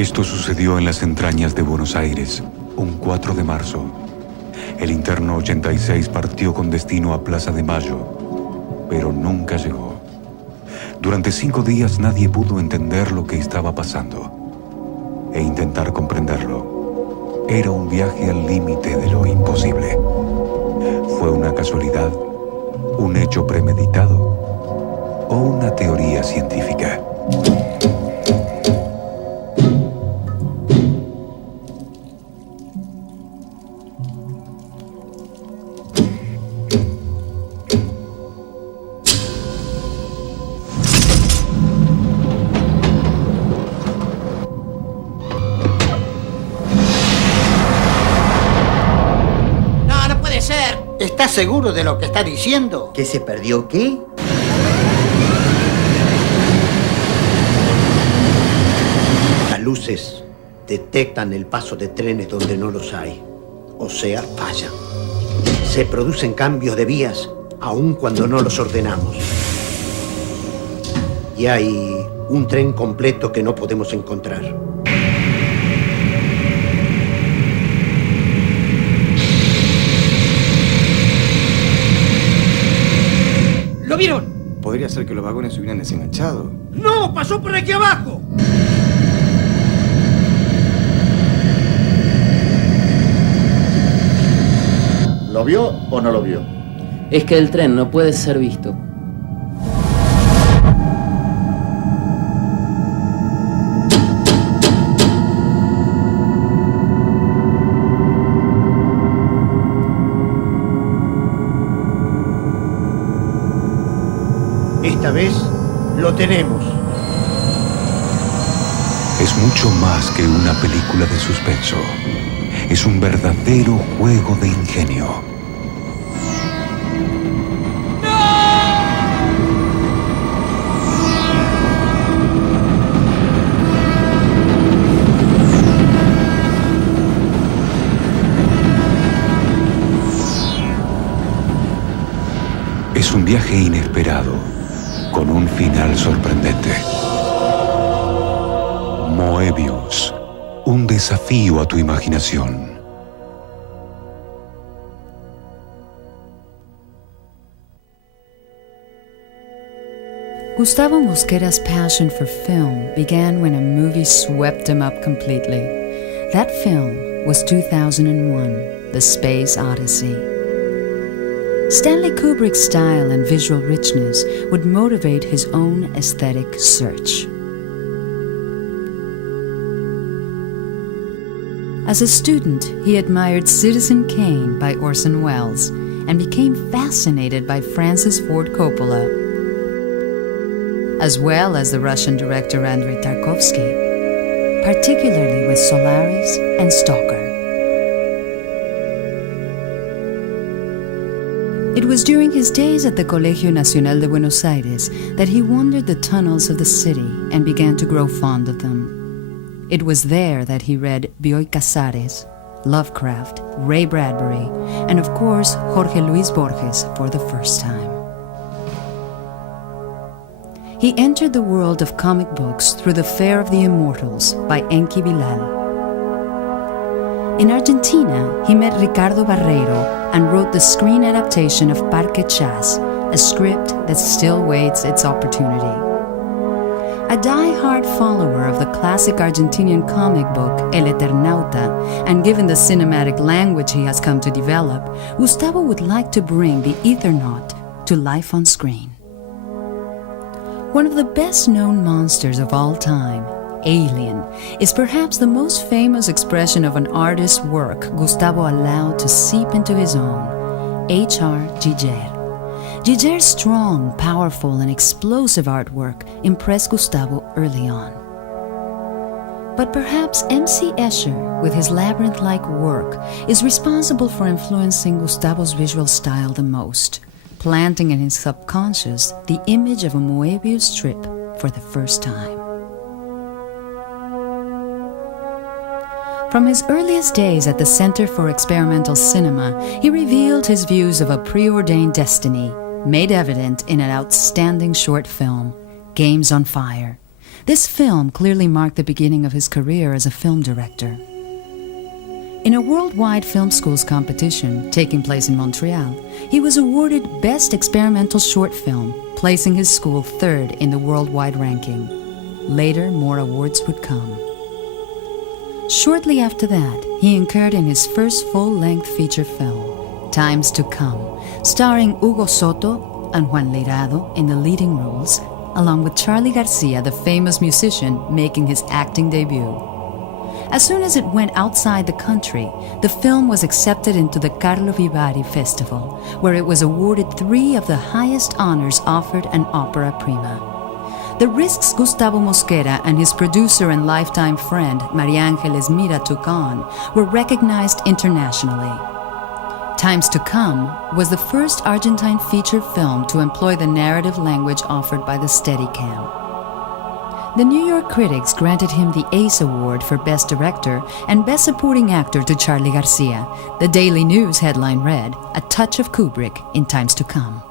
Esto sucedió en las entrañas de Buenos Aires, un 4 de marzo. El interno 86 partió con destino a Plaza de Mayo, pero nunca llegó. Durante 5 días nadie pudo entender lo que estaba pasando e intentar comprenderlo. Era un viaje al límite de lo imposible. ¿Fue una casualidad, un hecho premeditado o una teoría científica? ¿Estás seguro de lo que está diciendo? ¿Que se perdió qué? Las luces detectan el paso de trenes donde no los hay. O sea, fallan. Se producen cambios de vías aun cuando no los ordenamos. Y hay un tren completo que no podemos encontrar. ¿Lo vieron? Podría ser que los vagones se hubieran desenganchado. ¡No! ¡Pasó por aquí abajo! ¿Lo vio o no lo vio? Es que el tren no puede ser visto. Esta vez lo tenemos. Es mucho más que una película de suspenso. Es un verdadero juego de ingenio. Es un viaje inesperado, con un final sorprendente. Moebius, un desafío a tu imaginación. Gustavo Mosquera's passion for film began when a movie swept him up completely. That film was 2001, The Space Odyssey. Stanley Kubrick's style and visual richness would motivate his own aesthetic search. As a student, he admired Citizen Kane by Orson Welles and became fascinated by Francis Ford Coppola, as well as the Russian director Andrei Tarkovsky, particularly with Solaris and Stalker. It was during his days at the Colegio Nacional de Buenos Aires that he wandered the tunnels of the city and began to grow fond of them. It was there that he read Bioy Casares, Lovecraft, Ray Bradbury, and of course Jorge Luis Borges for the first time. He entered the world of comic books through The Fair of the Immortals by Enki Bilal. In Argentina, he met Ricardo Barreiro and wrote the screen adaptation of Parque Chas, a script that still waits its opportunity. A die-hard follower of the classic Argentinian comic book El Eternauta, and given the cinematic language he has come to develop, Gustavo would like to bring the Ethernaut to life on screen. One of the best-known monsters of all time, Alien, is perhaps the most famous expression of an artist's work Gustavo allowed to seep into his own, H.R. Giger. Giger's strong, powerful, and explosive artwork impressed Gustavo early on. But perhaps M.C. Escher, with his labyrinth-like work, is responsible for influencing Gustavo's visual style the most, planting in his subconscious the image of a Moebius strip for the first time. From his earliest days at the Center for Experimental Cinema, he revealed his views of a preordained destiny, made evident in an outstanding short film, Games on Fire, This film clearly marked the beginning of his career as a film director. In a worldwide film schools competition taking place in Montreal, he was awarded Best Experimental Short Film, placing his school third in the worldwide ranking. Later, more awards would come. Shortly after that, he incurred in his first full-length feature film, Times to Come, starring Hugo Soto and Juan Leirado in the leading roles, along with Charly Garcia, the famous musician, making his acting debut. As soon as it went outside the country, the film was accepted into the Carlo Vivari Festival, where it was awarded 3 of the highest honors offered an opera prima. The risks Gustavo Mosquera and his producer and lifetime friend, Maria Angeles Mira, took on were recognized internationally. Times to Come was the first Argentine feature film to employ the narrative language offered by the Steadicam. The New York critics granted him the ACE Award for Best Director and Best Supporting Actor to Charly Garcia. The Daily News headline read, "A touch of Kubrick in Times to Come."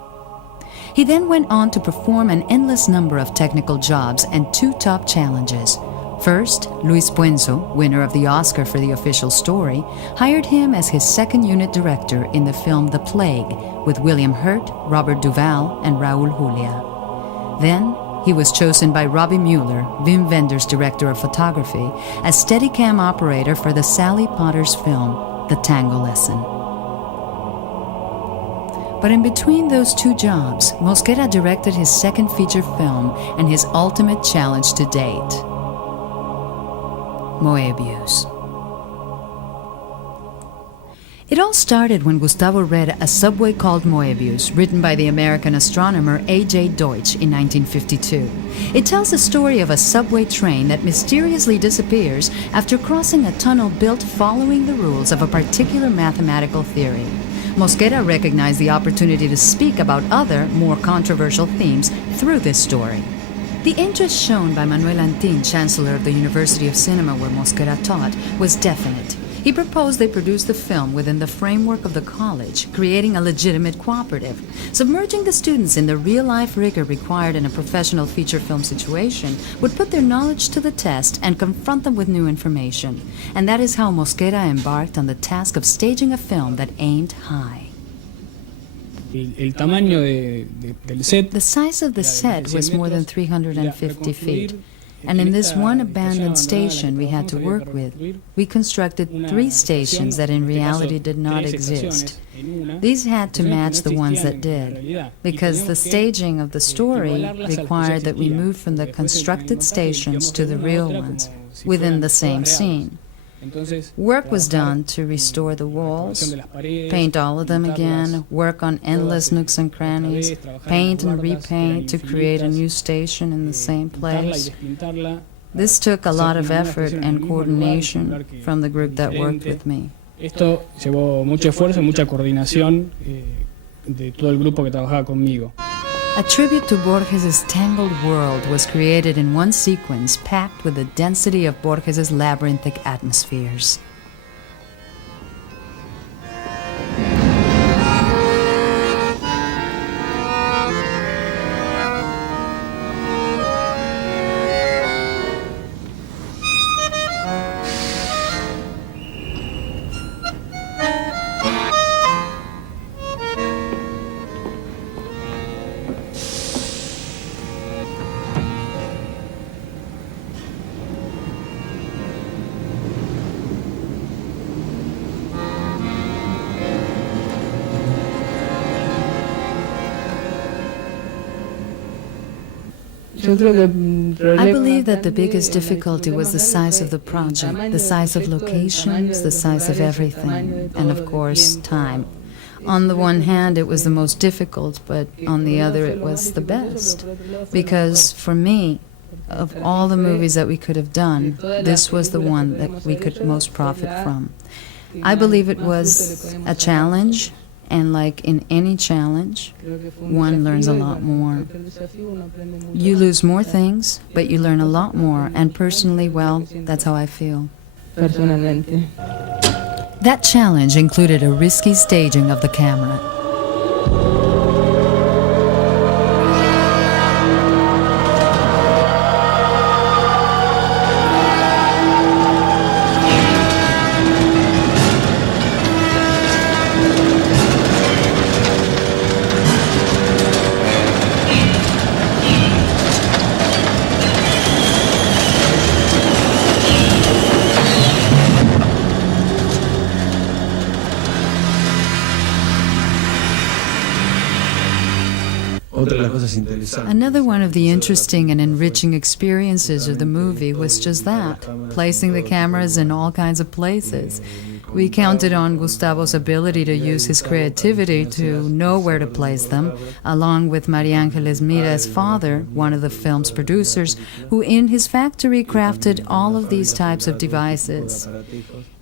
He then went on to perform an endless number of technical jobs and 2 top challenges. First, Luis Puenzo, winner of the Oscar for The Official Story, hired him as his second unit director in the film The Plague with William Hurt, Robert Duvall, and Raúl Julia. Then, he was chosen by Robbie Mueller, Wim Wenders' director of photography, as Steadicam operator for the Sally Potter's film, The Tango Lesson. But in between those 2 jobs, Mosquera directed his second feature film and his ultimate challenge to date, Moebius. It all started when Gustavo read A Subway Called Moebius, written by the American astronomer A.J. Deutsch in 1952. It tells the story of a subway train that mysteriously disappears after crossing a tunnel built following the rules of a particular mathematical theory. Mosquera recognized the opportunity to speak about other, more controversial themes through this story. The interest shown by Manuel Antin, Chancellor of the University of Cinema where Mosquera taught, was definite. He proposed they produce the film within the framework of the college, creating a legitimate cooperative. Submerging the students in the real-life rigor required in a professional feature film situation would put their knowledge to the test and confront them with new information. And that is how Mosquera embarked on the task of staging a film that aimed high. El tamaño del set. The size of the set was more than 350 feet. And in this one abandoned station we had to work with, we constructed 3 stations that in reality did not exist. These had to match the ones that did, because the staging of the story required that we move from the constructed stations to the real ones within the same scene. Work was done to restore the walls, paint all of them again, work on endless nooks and crannies, paint and repaint to create a new station in the same place. This took a lot of effort and coordination from the group that worked with me. Esto llevó mucho esfuerzo, mucha coordinación de todo el grupo que trabajaba conmigo. A tribute to Borges' tangled world was created in one sequence packed with the density of Borges' labyrinthic atmospheres. I believe that the biggest difficulty was the size of the project, the size of locations, the size of everything, and of course, time. On the one hand, it was the most difficult, but on the other, it was the best. Because for me, of all the movies that we could have done, this was the one that we could most profit from. I believe it was a challenge, and like in any challenge, one learns a lot more. You lose more things, but you learn a lot more, and personally, well, that's how I feel. Personalmente. That challenge included a risky staging of the camera. Another one of the interesting and enriching experiences of the movie was just that, placing the cameras in all kinds of places. We counted on Gustavo's ability to use his creativity to know where to place them, along with Maria Angeles Mira's father, one of the film's producers, who in his factory crafted all of these types of devices.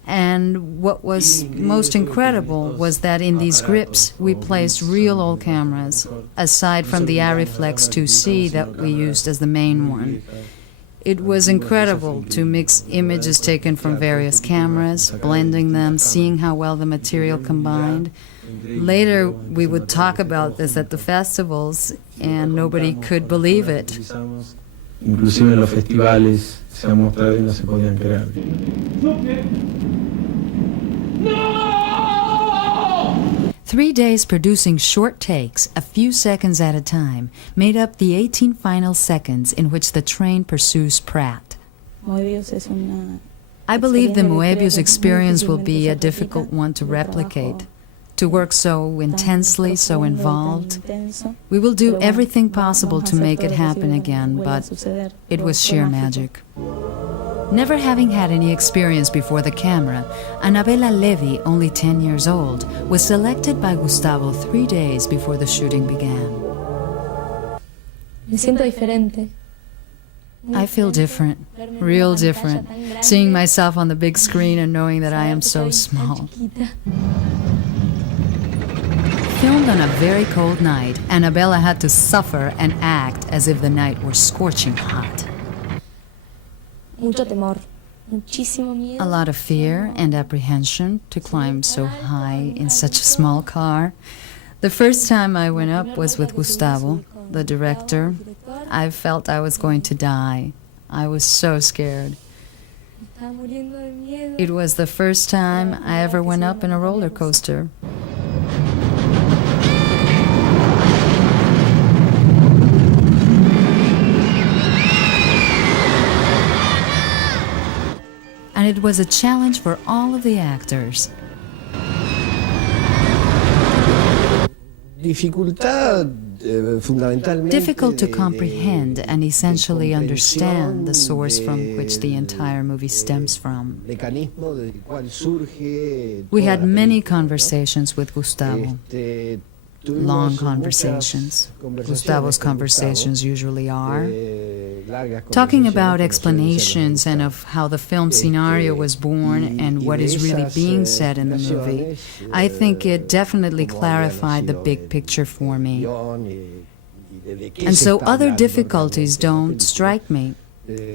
And what was most incredible was that in these grips we placed real old cameras, aside from the Arriflex 2C that we used as the main one. It was incredible to mix images taken from various cameras, blending them, seeing how well the material combined. Later, we would talk about this at the festivals, and nobody could believe it. Inclusive en los festivales se ha mostrado y no se podían creer. 3 days producing short takes, a few seconds at a time, made up the 18 final seconds in which the train pursues Pratt. I believe the Moebius experience will be a difficult one to replicate. To work so intensely, so involved. We will do everything possible to make it happen again, but it was sheer magic. Never having had any experience before the camera, Annabella Levy, only 10 years old, was selected by Gustavo 3 days before the shooting began. I feel different, real different, seeing myself on the big screen and knowing that I am so small. Filmed on a very cold night, Annabella had to suffer and act as if the night were scorching hot. A lot of fear and apprehension to climb so high in such a small car. The first time I went up was with Gustavo, the director. I felt I was going to die. I was so scared. It was the first time I ever went up in a roller coaster. And it was a challenge for all of the actors. Difficult to comprehend and essentially understand the source from which the entire movie stems from. We had many conversations with Gustavo. Long conversations. Gustavo's conversations usually are. Talking about explanations and of how the film scenario was born and what is really being said in the movie, I think it definitely clarified the big picture for me. And so other difficulties don't strike me.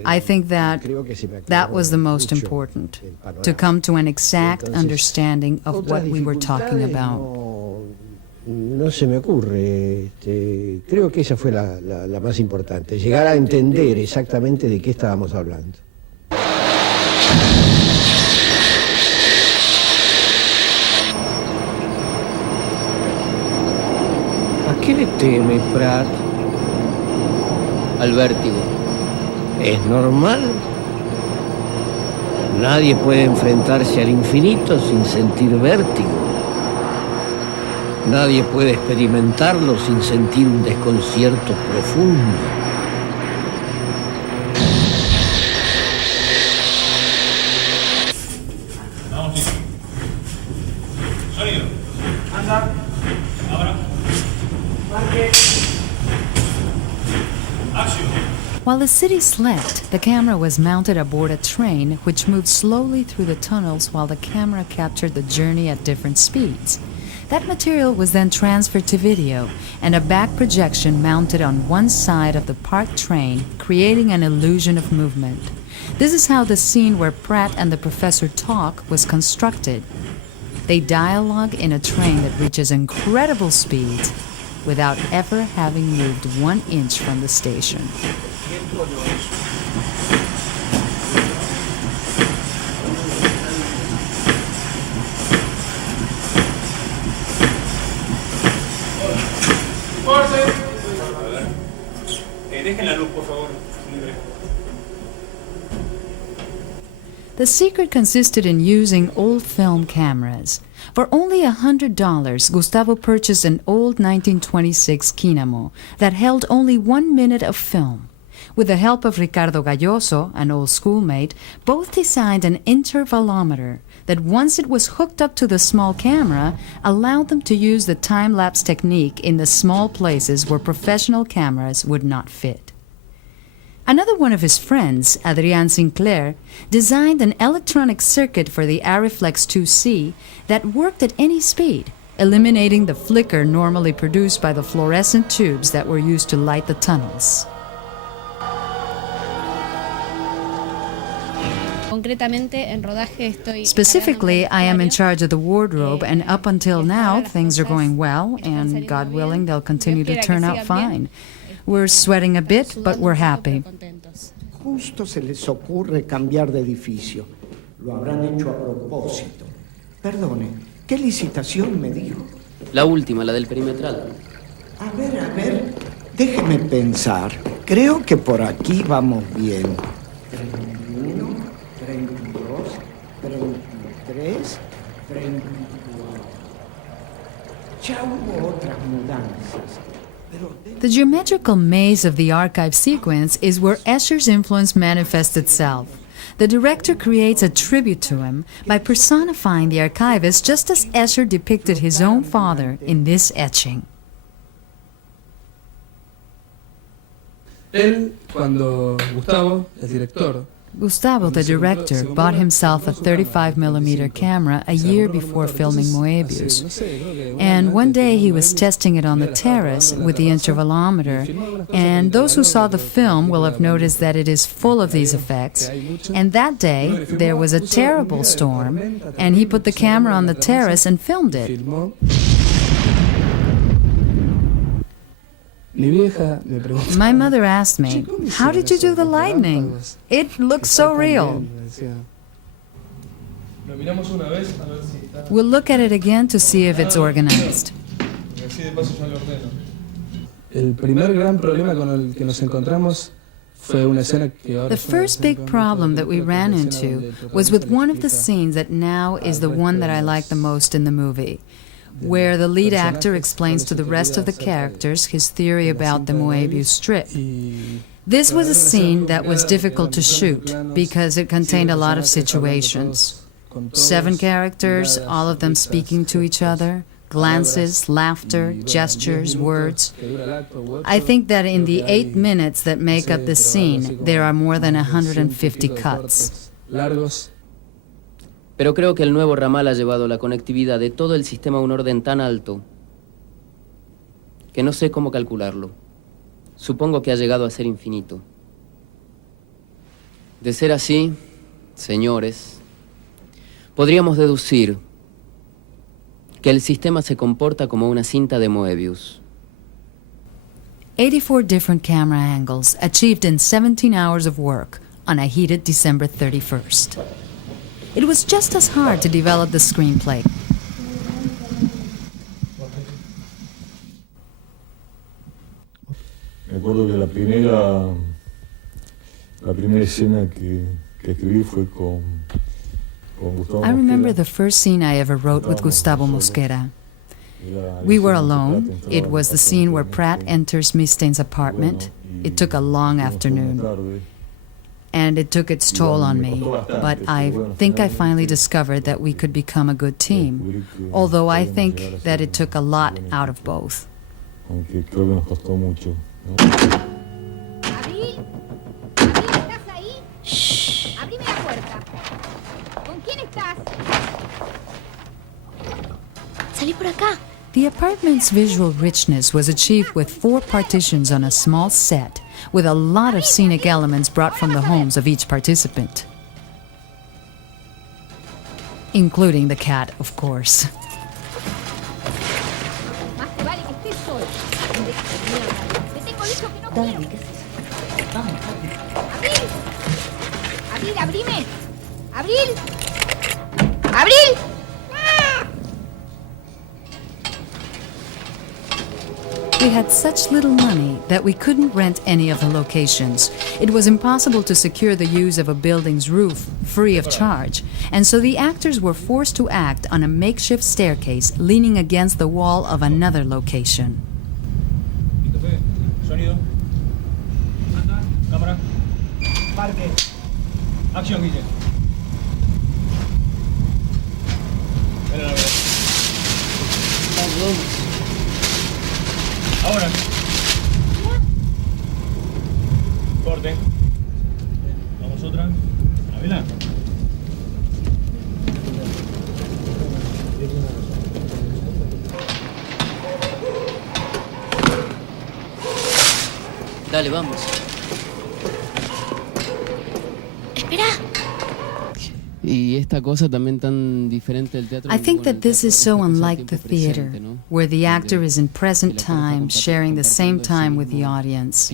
I think that was the most important, to come to an exact understanding of what we were talking about. No se me ocurre, creo que esa fue la más importante, llegar a entender exactamente de qué estábamos hablando. ¿A qué le teme Pratt? Al vértigo. ¿Es normal? Nadie puede enfrentarse al infinito sin sentir vértigo. Nadie puede experimentarlo sin sentir un desconcierto profundo. Sonido. Anda. Ahora. Marque. Action. While the city slept, the camera was mounted aboard a train which moved slowly through the tunnels while the camera captured the journey at different speeds. That material was then transferred to video, and a back projection mounted on one side of the parked train, creating an illusion of movement. This is how the scene where Pratt and the professor talk was constructed. They dialogue in a train that reaches incredible speeds without ever having moved 1 inch from the station. The The secret consisted in using old film cameras. For only $100, Gustavo purchased an old 1926 Kinamo that held only 1 minute of film. With the help of Ricardo Galloso, an old schoolmate, both designed an intervalometer that, once it was hooked up to the small camera, allowed them to use the time-lapse technique in the small places where professional cameras would not fit. Another one of his friends, Adrian Sinclair, designed an electronic circuit for the Arriflex 2C that worked at any speed, eliminating the flicker normally produced by the fluorescent tubes that were used to light the tunnels. Specifically, I am in charge of the wardrobe, and up until now, things are going well, and God willing, they'll continue to turn out fine. We're sweating a bit, but we're happy. Justo se les ocurre cambiar de edificio. Lo habrán hecho a propósito. Perdone, ¿qué licitación me dijo? La última, la del perimetral. A ver, déjeme pensar. Creo que por aquí vamos bien. 31, 32, 33, 34. Ya hubo otras mudanzas. The geometrical maze of the archive sequence is where Escher's influence manifests itself. The director creates a tribute to him by personifying the archivist just as Escher depicted his own father in this etching. Él, cuando Gustavo, el director, Gustavo, the director, bought himself a 35mm camera a year before filming Moebius. And one day he was testing it on the terrace with the intervalometer, and those who saw the film will have noticed that it is full of these effects. And that day there was a terrible storm, and he put the camera on the terrace and filmed it. My mother asked me, "How did you do the lightning? It looks so real." We'll look at it again to see if it's organized. El primer gran problema con el que nos encontramos fue una escena que ahora. The first big problem that we ran into was with one of the scenes that now is the one that I like the most in the movie, where the lead actor explains to the rest of the characters his theory about the Moebius strip. This was a scene that was difficult to shoot because it contained a lot of situations. 7 characters, all of them speaking to each other, glances, laughter, gestures, words. I think that in the 8 minutes that make up this scene, there are more than 150 cuts. Pero creo que el nuevo ramal ha llevado la conectividad de todo el sistema a un orden tan alto que no sé cómo calcularlo. Supongo que ha llegado a ser infinito. De ser así, señores, podríamos deducir que el sistema se comporta como una cinta de Moebius. 84 different camera angles achieved in 17 hours of work on a heated December 31st. It was just as hard to develop the screenplay. Me acuerdo que la primera escena que escribí fue con Gustavo. I remember the first scene I ever wrote with Gustavo Mosquera. We were alone. It was the scene where Pratt enters Mistein's apartment. It took a long afternoon, and it took its toll on me. But I think I finally discovered that we could become a good team, although I think that it took a lot out of both. Aunque creo que nos costó mucho, ¿no? ¿Abril? ¿Abril, estás ahí? Shh. Abrime la puerta. ¿Con quién estás? Salí por acá. The apartment's visual richness was achieved with 4 partitions on a small set, with a lot of scenic elements brought from the homes of each participant. Including the cat, of course. Más te vale que estés solo. Te tengo dicho que no quiero. Vamos, Abril. Abril, abrime. Abril. Abril. We had such little money that we couldn't rent any of the locations. It was impossible to secure the use of a building's roof free of charge, and so the actors were forced to act on a makeshift staircase leaning against the wall of another location. Sonido. Anda. Cámara. Parque. Acción, Guille. Ven a la verdad. Ahora. Corte. Vamos otra. Avila. Dale, vamos. Espera. Y esta cosa también tan diferente del teatro. I think that this is so unlike the theater, where the actor is in present time, sharing the same time with the audience.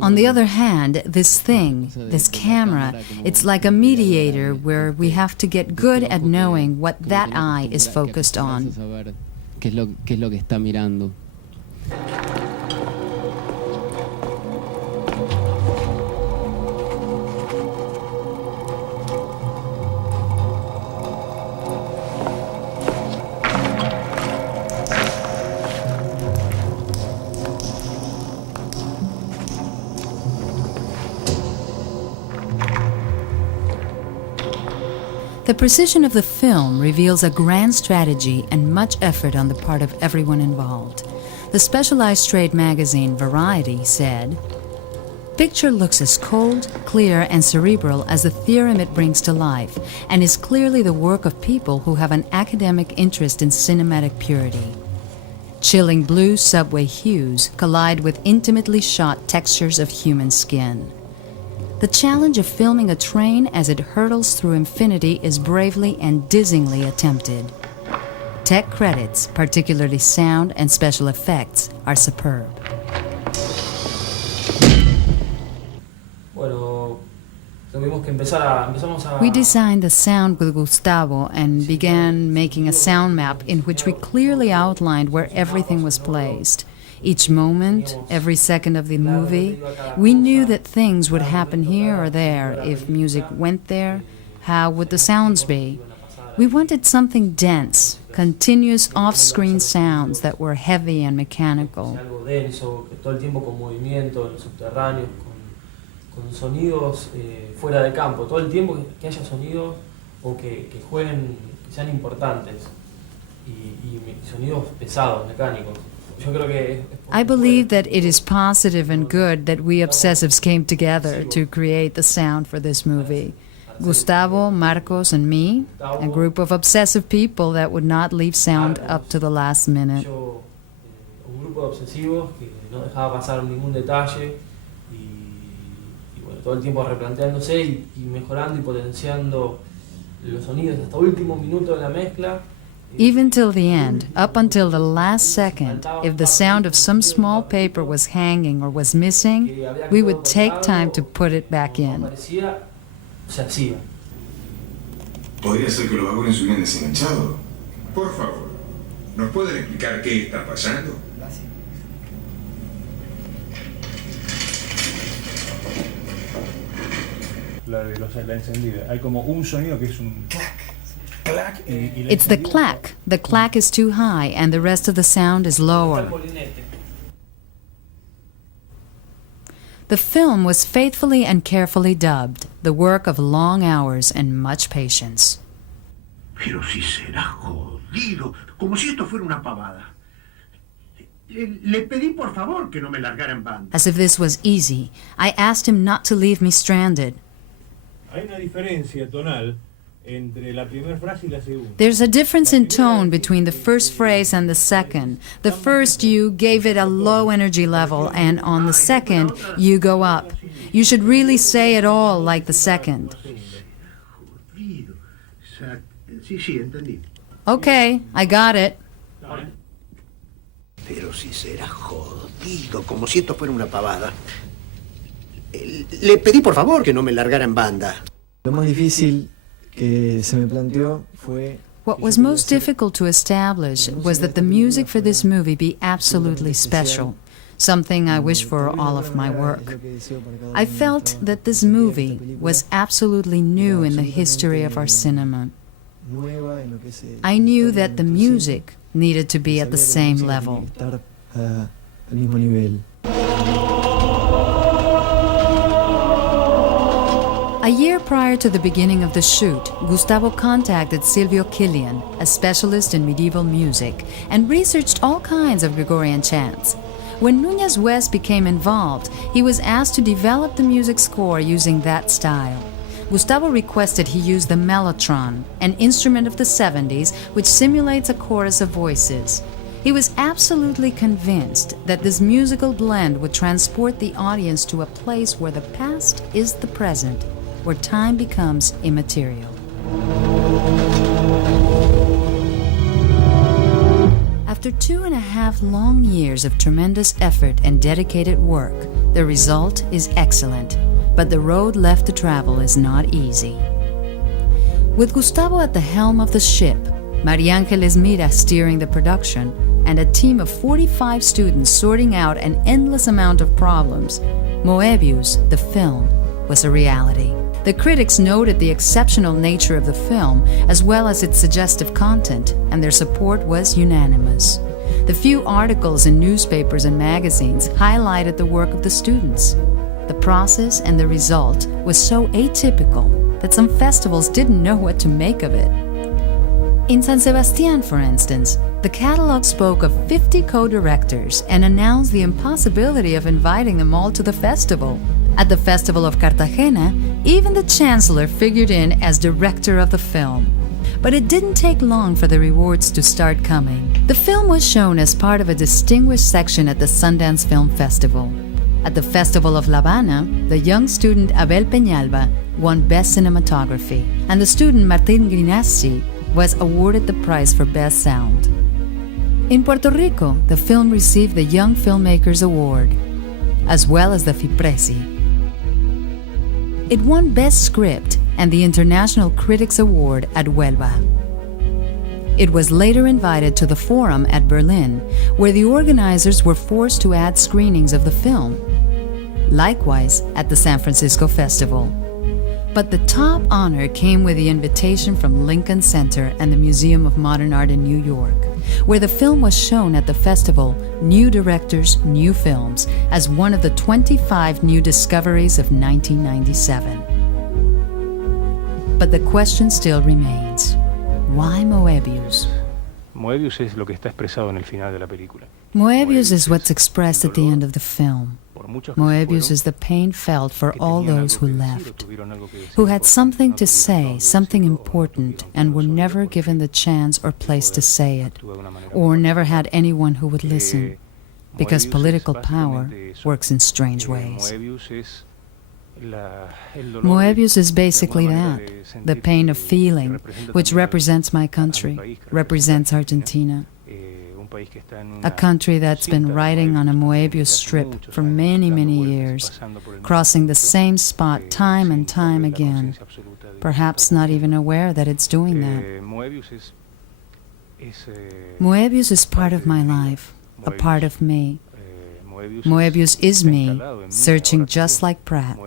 On the other hand, this thing, this camera, it's like a mediator where we have to get good at knowing what that eye is focused on. ¿Qué es lo que está mirando? The precision of the film reveals a grand strategy and much effort on the part of everyone involved. The specialized trade magazine Variety said, "Picture looks as cold, clear, and cerebral as the theorem it brings to life, and is clearly the work of people who have an academic interest in cinematic purity. Chilling blue subway hues collide with intimately shot textures of human skin. The challenge of filming a train as it hurtles through infinity is bravely and dizzyingly attempted. Tech credits, particularly sound and special effects, are superb." We designed the sound with Gustavo and began making a sound map in which we clearly outlined where everything was placed. Each moment, every second of the movie, we knew that things would happen here or there. If music went there, how would the sounds be? We wanted something dense, continuous off-screen sounds that were heavy and mechanical. Con sonidos fuera de campo, todo el tiempo que haya sonidos o que jueguen, que sean importantes y sonidos pesados, mecánicos. Yo creo que I believe that it is positive and good that we obsessives came together to create the sound for this movie. Gustavo, Marcos, and me, a group of obsessive people that would not leave sound up to the last minute. Un grupo de obsesivos que no dejaba pasar ningún detalle. Todo el tiempo replanteándose y mejorando y potenciando los sonidos hasta último minuto de la mezcla. Even till the end, up until the last second, if the sound of some small paper was hanging or was missing, we would take time to put it back in. Podría ser que los vagones se hubieran desenganchado. Por favor, ¿nos pueden explicar qué está pasando? La encendida. Hay como un sonido que es un clac, clac. It's the clack. The clack is too high and the rest of the sound is lower. The film was faithfully and carefully dubbed, the work of long hours and much patience. Pero si será jodido, como si esto fuera una pavada. Le pedí por favor que no me largara en banda. As if this was easy, I asked him not to leave me stranded. Hay una diferencia tonal entre la primera frase y la segunda. There's a difference in tone between the first phrase and the second. The first you gave it a low energy level, and on the second you go up. You should really say it all like the second. Okay, I got it. Pero si será jodido, como si esto fuera una pavada. Le pedí por favor que no me largara en banda. Lo más difícil que se me planteó fue What was most difficult to establish was that the music for this movie be absolutely special, something I wish for all of my work. I felt that this movie was absolutely new in the history of our cinema. I knew that the music needed to be at the same level. A year prior to the beginning of the shoot, Gustavo contacted Silvio Killian, a specialist in medieval music, and researched all kinds of Gregorian chants. When Núñez West became involved, he was asked to develop the music score using that style. Gustavo requested he use the mellotron, an instrument of the 70s which simulates a chorus of voices. He was absolutely convinced that this musical blend would transport the audience to a place where the past is the present, where time becomes immaterial. After 2.5 long years of tremendous effort and dedicated work, the result is excellent, but the road left to travel is not easy. With Gustavo at the helm of the ship, María Ángeles Mira steering the production, and a team of 45 students sorting out an endless amount of problems, Moebius, the film, was a reality. The critics noted the exceptional nature of the film, as well as its suggestive content, and their support was unanimous. The few articles in newspapers and magazines highlighted the work of the students. The process and the result was so atypical that some festivals didn't know what to make of it. In San Sebastián, for instance, the catalog spoke of 50 co-directors and announced the impossibility of inviting them all to the festival. At the Festival of Cartagena, even the Chancellor figured in as director of the film. But it didn't take long for the rewards to start coming. The film was shown as part of a distinguished section at the Sundance Film Festival. At the Festival of La Habana, the young student Abel Peñalba won Best Cinematography, and the student Martín Grinassi was awarded the prize for Best Sound. In Puerto Rico, the film received the Young Filmmakers Award, as well as the FIPRESI. It won Best Script and the International Critics Award at Huelva. It was later invited to the Forum at Berlin, where the organizers were forced to add screenings of the film. Likewise at the San Francisco Festival. But the top honor came with the invitation from Lincoln Center and the Museum of Modern Art in New York, where the film was shown at the festival New Directors, New Films, as one of the 25 new discoveries of 1997. But the question still remains. Why Moebius? Moebius es lo que está expresado en el final de la película. Moebius is what's expressed at the end of the film. Moebius is the pain felt for all those who left, who had something to say, something important, and were never given the chance or place to say it, or never had anyone who would listen, because political power works in strange ways. Moebius is basically that, the pain of feeling, which represents my country, represents Argentina. A country that's been riding on a Moebius strip for many, many years, crossing the same spot time and time again, perhaps not even aware that it's doing that. Moebius is part of my life, a part of me. Moebius is me, searching just like Pratt,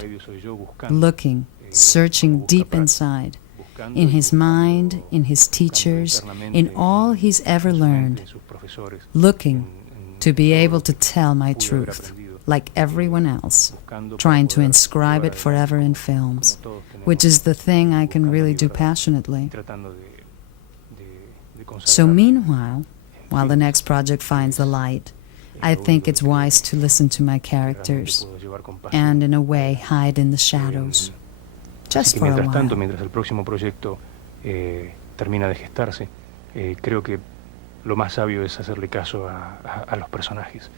looking, searching deep inside, in his mind, in his teachers, in all he's ever learned, looking to be able to tell my truth, like everyone else, trying to inscribe it forever in films, which is the thing I can really do passionately. So meanwhile, while the next project finds the light, I think it's wise to listen to my characters and, in a way, hide in the shadows. Just for a while. Mientras tanto, mientras el próximo proyecto termina de gestarse, creo que lo más sabio es hacerle caso a los personajes.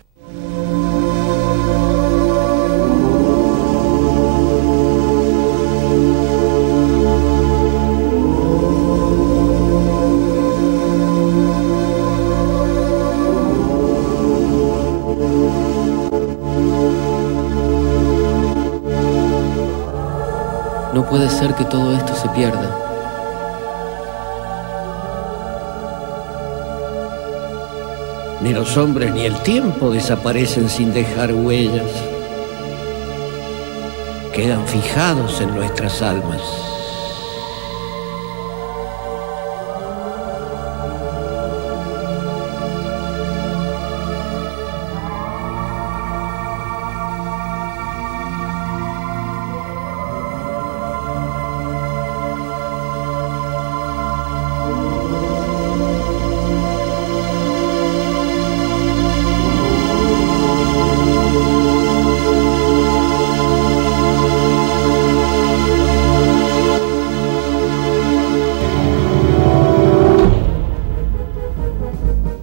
No puede ser que todo esto se pierda. Ni los hombres ni el tiempo desaparecen sin dejar huellas. Quedan fijados en nuestras almas.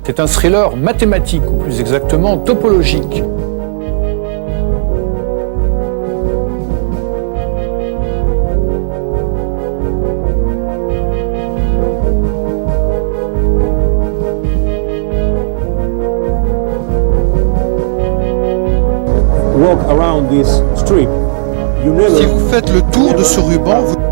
C'est un thriller mathématique, ou plus exactement topologique. Si vous faites le tour de ce ruban, vous